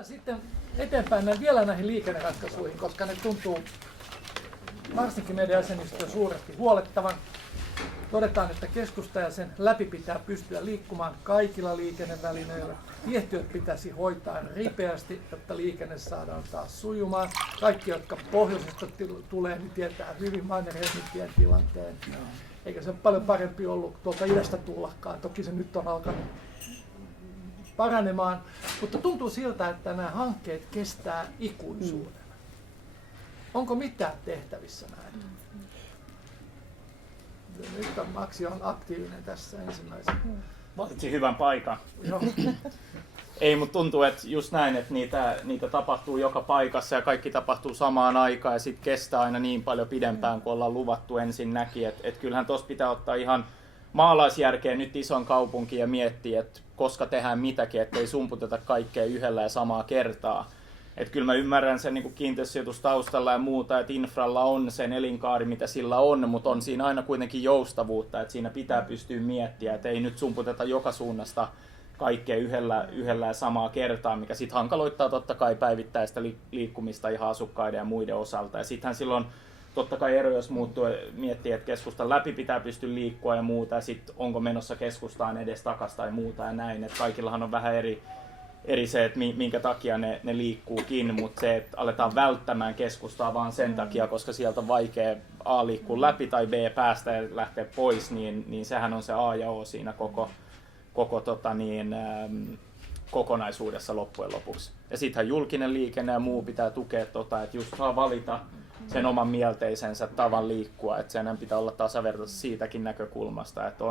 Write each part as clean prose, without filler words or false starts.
Mennään sitten eteenpäin vielä näihin liikenneratkaisuihin, koska ne tuntuu varsinkin meidän jäsenistöön suuresti huolettavan. Todetaan, että keskusta ja sen läpi pitää pystyä liikkumaan kaikilla liikennevälineillä. Tiehtiöt pitäisi hoitaa ripeästi, jotta liikenne saadaan taas sujumaan. Kaikki, jotka pohjoisesta tulee, niin tietää hyvin Mannerheimintien tilanteen. Eikä se paljon parempi ollut tuolta idästä tullakaan. Toki se nyt on alkanut paranemaan, mutta tuntuu siltä, että nämä hankkeet kestää ikuisuuden. Onko mitään tehtävissä näin? Nyt on Maksi on aktiivinen tässä ensimmäisenä. Valitsin hyvän paikan. Ei, mutta tuntuu, että just näin, että niitä tapahtuu joka paikassa ja kaikki tapahtuu samaan aikaan ja sitten kestää aina niin paljon pidempään, kun ollaan luvattu ensinnäkin. Että kyllähän tuossa pitää ottaa ihan maalaisjärkeä nyt ison kaupunkiin ja miettiä, että koska tehdään mitäkin, ettei sumputeta kaikkea yhdellä ja samaa kertaa. Että kyllä mä ymmärrän sen niin kiinteistösijoitus taustalla ja muuta, että infralla on sen elinkaari, mitä sillä on, mutta on siinä aina kuitenkin joustavuutta, että siinä pitää pystyä miettimään, että ei nyt sumputeta joka suunnasta kaikkea yhdellä ja samaa kertaa, mikä sitten hankaloittaa totta kai päivittäistä liikkumista ihan asukkaiden ja muiden osalta. Ja sittenhän silloin totta kai ero, jos muuttuu miettii, että keskustan läpi pitää pystyä liikkua ja muuta, ja sitten onko menossa keskustaan edes takas tai muuta ja näin. Että kaikillahan on vähän eri se, että minkä takia ne liikkuukin, mutta se, että aletaan välttämään keskustaa vaan sen takia, koska sieltä on vaikea A liikkua läpi tai B päästä ja lähteä pois, niin sehän on se A ja O siinä koko kokonaisuudessa loppujen lopuksi. Ja sittenhän julkinen liikenne ja muu pitää tukea että just saa valita sen oman mielteisensä tavan liikkua, että sen pitää olla tasavertaisesti siitäkin näkökulmasta, että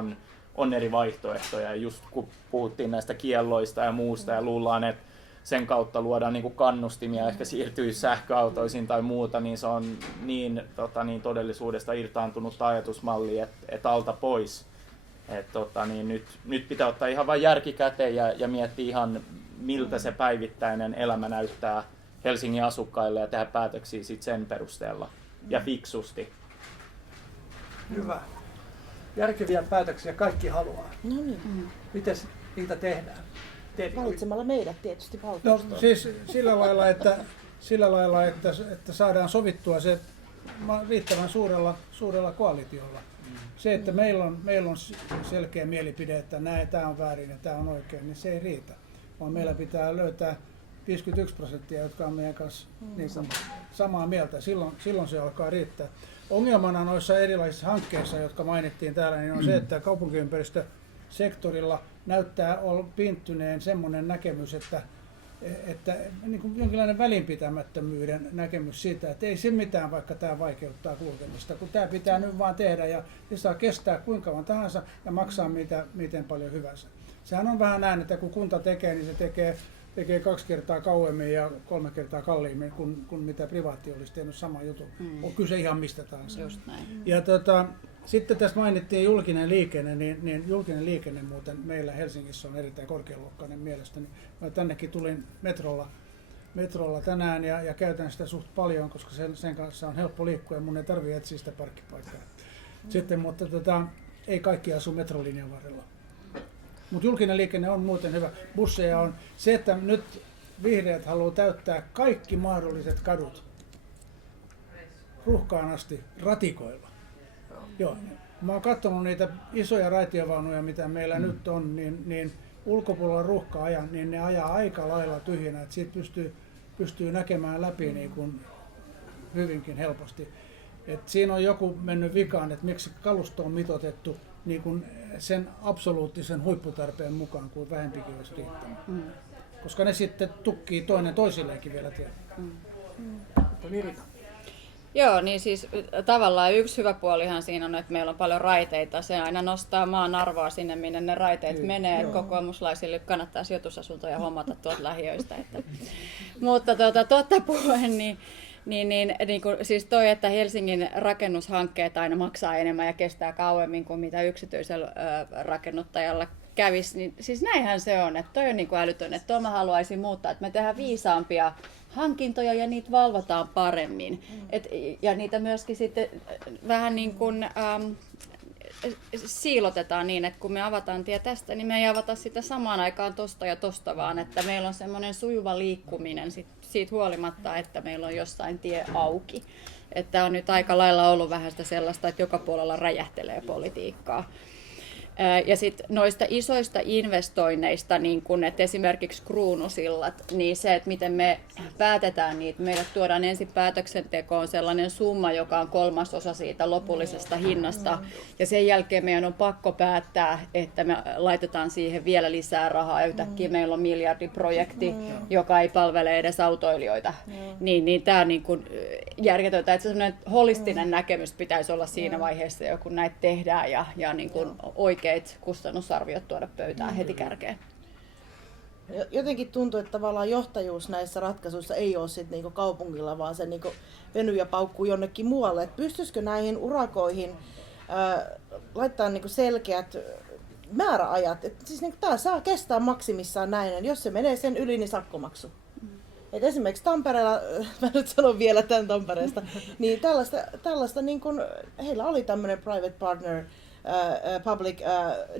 on eri vaihtoehtoja. Ja just kun puhuttiin näistä kielloista ja muusta ja luullaan, että sen kautta luodaan niin kuin kannustimia ehkä siirtyy sähköautoisiin tai muuta, niin se on niin todellisuudesta irtaantunut ajatusmalli, että alta pois. Nyt pitää ottaa ihan vain järki käteen ja miettiä ihan miltä se päivittäinen elämä näyttää Helsingin asukkaille ja tehdä päätöksiä sit sen perusteella ja fiksusti. Hyvä. Järkeviä päätöksiä kaikki haluaa. No niin. Miten niitä tehdään? Valitsemalla meidät tietysti valtuustoon. No siis sillä lailla, että saadaan sovittua se riittävän suurella koalitiolla. Se, että meillä on selkeä mielipide, että tämä on väärin ja tämä on oikein, niin se ei riitä. Vaan meillä pitää löytää 51%, jotka on meidän kanssa niin kuin samaa mieltä. Silloin se alkaa riittää. Ongelmana noissa erilaisissa hankkeissa, jotka mainittiin täällä, niin on se, että kaupunkiympäristösektorilla näyttää pinttyneen semmoinen näkemys, että niin kuin jonkinlainen välinpitämättömyyden näkemys siitä, että ei se mitään, vaikka tämä vaikeuttaa kulkemista, kun tämä pitää nyt vaan tehdä ja se saa kestää kuinka kauan tahansa ja maksaa miten paljon hyvänsä. Sehän on vähän näin, että kun kunta tekee, niin se tekee 2 kertaa kauemmin ja 3 kertaa kalliimmin kuin mitä privaatti olisi tehnyt sama juttu. On kyse ihan mistä tahansa. Just näin. Ja sitten tässä mainittiin julkinen liikenne, niin julkinen liikenne muuten meillä Helsingissä on erittäin korkealuokkainen mielestäni. Mä tännekin tulin metrolla tänään ja käytän sitä suht paljon, koska sen kanssa on helppo liikkua ja mun ei tarvitse etsiä sitä parkkipaikkaa. Sitten, mutta ei kaikki asu metrolinjan varrella. Mutta julkinen liikenne on muuten hyvä. Busseja on. Se, että nyt vihreät haluaa täyttää kaikki mahdolliset kadut ruuhkaan asti ratikoilla. Joo. Mä oon katsonut niitä isoja raitiovaunuja, mitä meillä nyt on, niin ulkopuolella ruuhka-ajan, niin ne ajaa aika lailla tyhjänä, että siitä pystyy näkemään läpi niin kuin hyvinkin helposti. Et siinä on joku mennyt vikaan, että miksi kalusto on mitoitettu niin kuin sen absoluuttisen huipputarpeen mukaan, kuin vähempikin olisi riittänyt. Koska ne sitten tukkii toinen toisilleenkin vielä tiedä. Joo, niin siis tavallaan yksi hyvä puolihan siinä on, että meillä on paljon raiteita. Se aina nostaa maan arvoa sinne, minne ne raiteet menee. Kokoomuslaisille kannattaa sijoitusasuntoja hommata tuolta lähiöistä. Mutta totta puhuen, niin kuin, siis toi, että Helsingin rakennushankkeet aina maksaa enemmän ja kestää kauemmin kuin mitä yksityisellä rakennuttajalla kävisi, niin siis näinhän se on, että toi on niin kuin älytön, että tuo mä haluaisin muuttaa, että me tehdään viisaampia hankintoja ja niitä valvotaan paremmin. Ja niitä myöskin sitten vähän niin kuin siilotetaan niin, että kun me avataan tie tästä, niin me ei avata sitä samaan aikaan tosta ja tosta, vaan että meillä on semmoinen sujuva liikkuminen siitä huolimatta, että meillä on jossain tie auki. Että on nyt aika lailla ollut vähän sitä sellaista, että joka puolella räjähtelee politiikkaa. Ja sitten noista isoista investoinneista, niin kun, että esimerkiksi kruunusillat, niin se, että miten me päätetään niitä, meille tuodaan ensin päätöksentekoon sellainen summa, joka on 1/3 siitä lopullisesta hinnasta, ja sen jälkeen meidän on pakko päättää, että me laitetaan siihen vielä lisää rahaa, ja yhtäkkiä meillä on miljardiprojekti, joka ei palvele edes autoilijoita. Niin tämä on niin kun järjetöntä, että sellainen holistinen näkemys pitäisi olla siinä vaiheessa, kun näitä tehdään, ja niin kun oikein kustannusarviot tuoda pöytään heti kärkeen. Jotenkin tuntuu, että tavallaan johtajuus näissä ratkaisuissa ei ole sit niinku kaupungilla, vaan se niinku venyy ja paukkuu jonnekin muualle. Et pystyisikö näihin urakoihin laittaa niinku selkeät määräajat? Et siis niinku tämä saa kestää maksimissaan näin, jos se menee sen yli, niin sakkomaksu. Et esimerkiksi Tampereella, mä nyt sanon vielä tämän Tampereesta, niin tällaista niin kun, heillä oli tämmöinen private partner public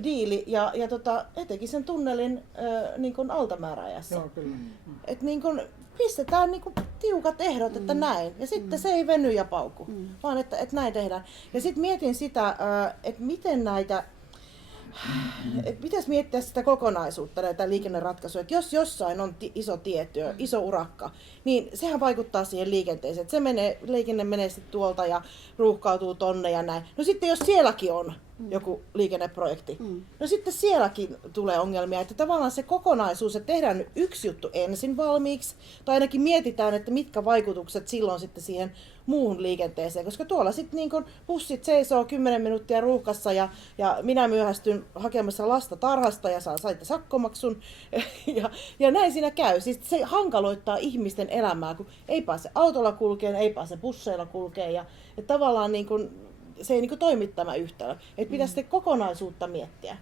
diili ja etenkin sen tunnelin niin kun altamääräajassa. Joo, kyllä. Et niin kun pistetään niin kun tiukat ehdot, että näin. Ja sitten se ei veny ja pauku, vaan että näin tehdään. Ja sitten mietin sitä, että miten näitä pitäisi miettiä sitä kokonaisuutta, näitä liikenneratkaisuja. Että jos jossain on iso tietyö, iso urakka, niin sehän vaikuttaa siihen liikenteeseen. Että liikenne menee sitten tuolta ja ruuhkautuu tonne ja näin. No sitten jos sielläkin on joku liikenneprojekti, no sitten sielläkin tulee ongelmia. Että tavallaan se kokonaisuus, että tehdään nyt yksi juttu ensin valmiiksi, tai ainakin mietitään, että mitkä vaikutukset silloin sitten siihen muuhun liikenteeseen, koska tuolla sitten niin kun bussit seisoo 10 minuuttia ruuhkassa ja minä myöhästyn hakemassa lasta tarhasta ja saitte sakkomaksun ja näin siinä käy. Siis se hankaloittaa ihmisten elämää, kun ei pääse autolla kulkeen, ei pääse busseilla kulkeen ja tavallaan niin kun, se ei niin kun toimi tämä yhtälö. Että pitäisi sitä kokonaisuutta miettiä.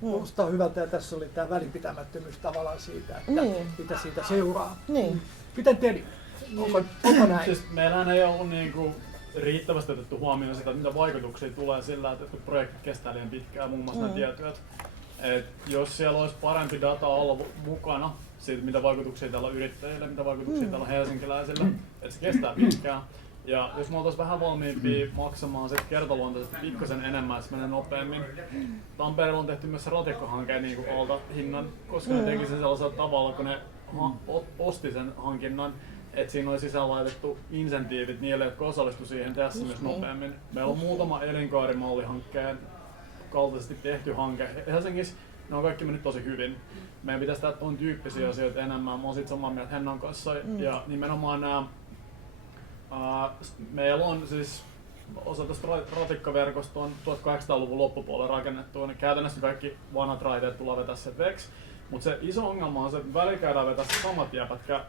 Kuulostaa hyvältä ja tässä oli tämä välinpitämättömyys tavallaan siitä, että mitä siitä seuraa. Niin. Miten Tedi? Onko näin? Siis meillähän ei ollut niinku riittävästi otettu huomioon sitä, mitä vaikutuksia tulee sillä, että projektit kestää liian pitkään, muun muassa nämä tietyöt. Et jos siellä olisi parempi data olla mukana siitä, mitä vaikutuksia täällä on yrittäjille, mitä vaikutuksia täällä on helsinkiläisille, että se kestää pitkään. Ja jos me oltaisiin vähän valmiimpia maksamaan sit kertaluontoisesti pikkasen enemmän, se menee nopeammin. Tampereella on tehty myös se ratikkohanke niin kuin alta hinnan, koska ne teki sen sellaisella tavalla, kun ne osti sen hankinnan, että siinä oli sisään laitettu insentiivit niille, jotka osallistuivat siihen tehdä se myös nopeammin. Meillä on muutama elinkaarimallihankkeen kaltaisesti tehty hanke. Helsingissä ne on kaikki mennyt tosi hyvin. Meidän pitäisi tehdä tuon tyyppisiä asioita enemmän. Mä oon siitä samaa mieltä Hennan kanssa. Ja nimenomaan nämä meillä on siis osa tästä ratikkaverkosta on 1800-luvun loppupuolella rakennettu, niin käytännössä kaikki vanhat raiteet tulee vetää sen veksi. Mutta se iso ongelma on se, että välillä käydään vetää se sama tiepätkä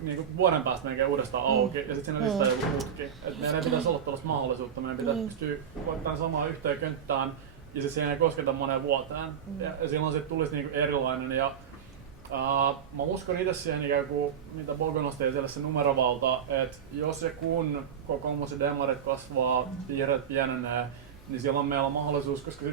niin vuoden päästä melkein uudestaan auki ja sitten siinä lisää joku putki. Et meidän ei pitäisi olla tällaista mahdollisuutta, meidän pitäisi pystyä koittamaan samaan yhteen könttään ja se siihen ei kosketa moneen vuoteen. Ja silloin se tulisi niinku erilainen. Ja mä uskon itse siihen ikään kuin, mitä Bogo nosti esille, se numerovalta, että jos ja kun kokoomus ja demarit kasvaa, vihreät pienenee, niin silloin meillä on mahdollisuus, koska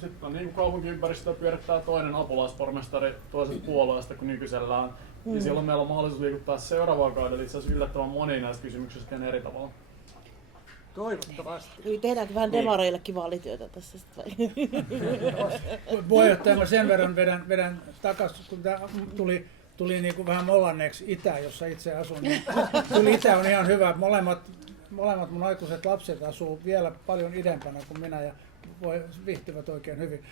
sitten on niin kaupunkiympäristöä pyörittää toinen apulaispormestari toisesta puolueesta kuin nykyisellään. Ja silloin meillä on mahdollisuus liikuttaa seuraavaa kaudella itse asiassa yllättävän moniin näistä kysymyksistä eri tavalla. Toivottavasti. Eli tehdäänkö vähän demareillekin vaalityötä tässä sitten? Puheenjohtaja, mä sen verran vedän takaisin, kun tämä tuli niin kuin vähän mollanneeksi Itä, jossa itse asun. Niin tuli Itä on ihan hyvä. Molemmat mun aikuiset lapset asuu vielä paljon idempänä kuin minä ja viihtyvät oikein hyvin.